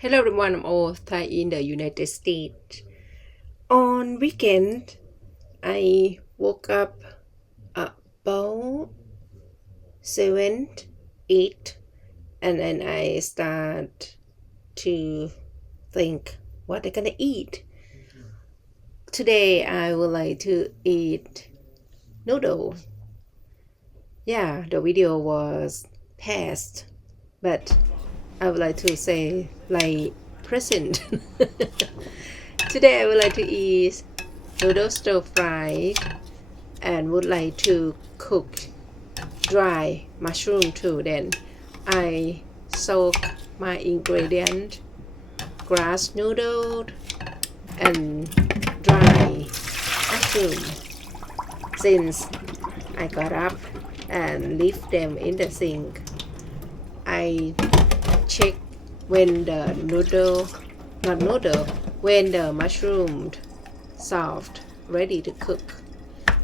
Hello everyone, I'm all Thai in the United States. On weekend, I woke up about 7, 8, and then I start to think what I'm gonna eat. Today I would like to eat noodles. Yeah, the video was past, but I would like to say like present. Today I would like to eat noodle stir fry and would like to cook dry mushroom too. Then I soak my ingredient, grass noodle and dry mushroom. Since I got up and leave them in the sink, I check when the when the mushroom soft, ready to cook.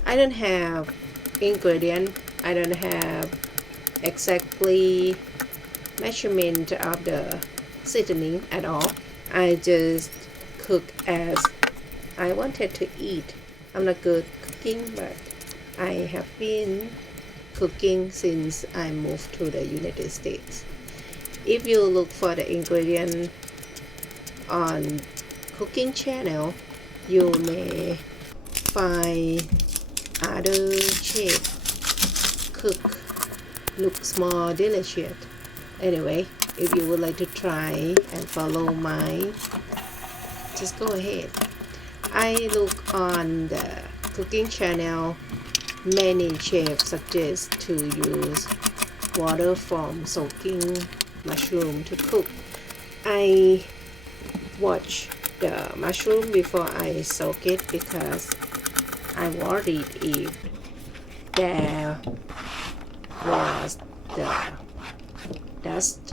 I don't have ingredient. I don't have exactly measurement of the seasoning at all. I just cook as I wanted to eat. I'm not good cooking, but I have been cooking since I moved to the United States. If you look for the ingredient on cooking channel, you may find other chef cook looks more delicious. Anyway, if you would like to try and follow mine, just go ahead. I look on the cooking channel, many chefs suggest to use water from soaking mushroom to cook. I watch the mushroom before I soak it because I worried if there was the dust,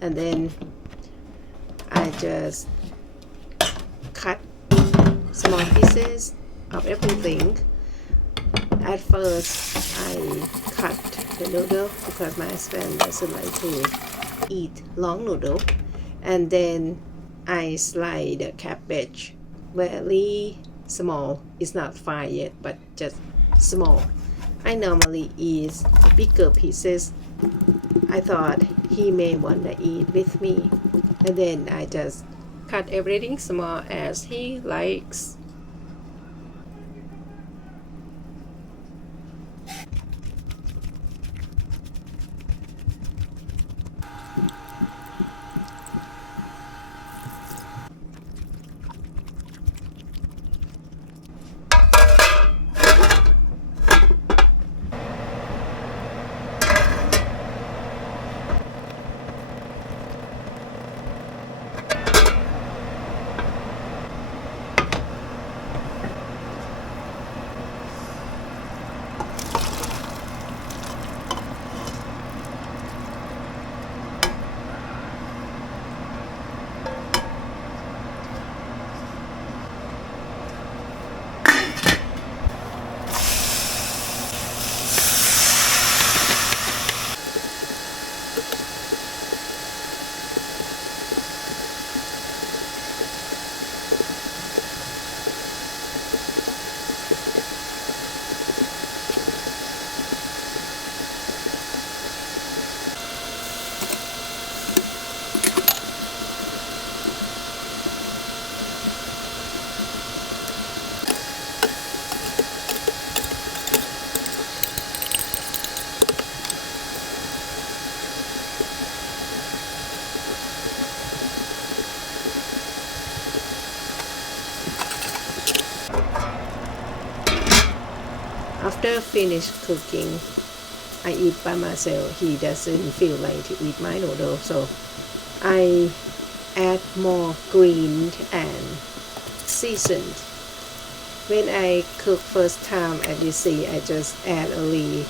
and then I just cut small pieces of everything. At first I cut the noodle because my husband doesn't like to eat long noodle, and then I slice the cabbage very small. It's not fine yet, but just small. I normally eat bigger pieces. I thought he may want to eat with me, and then I just cut everything small as he likes. After finish cooking, I eat by myself. He doesn't feel like to eat my noodle, so I add more green and seasoned. When I cook first time at DC, I just add only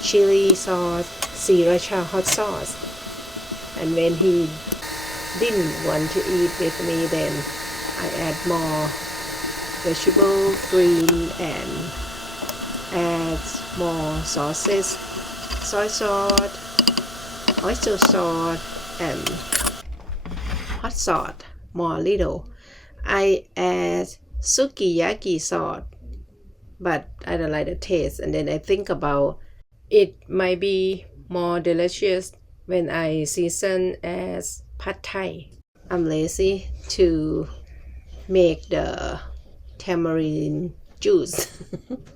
chili sauce, sriracha hot sauce. And when he didn't want to eat with me, then I add more vegetable, green, and add more sauces, soy sauce, oyster sauce, and hot sauce, more little. I add sukiyaki sauce, but I don't like the taste. And then I think about it might be more delicious when I season as pad thai. I'm lazy to make the tamarind juice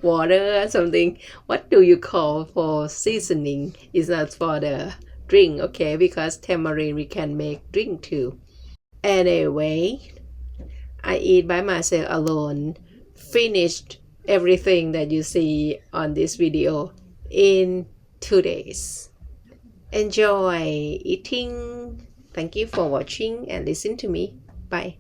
water or something. What do you call for seasoning? It's not for the drink, okay? Because tamarind we can make drink too. Anyway, I eat by myself alone, finished everything that you see on this video in 2 days. Enjoy eating. Thank you for watching and listen to me. Bye.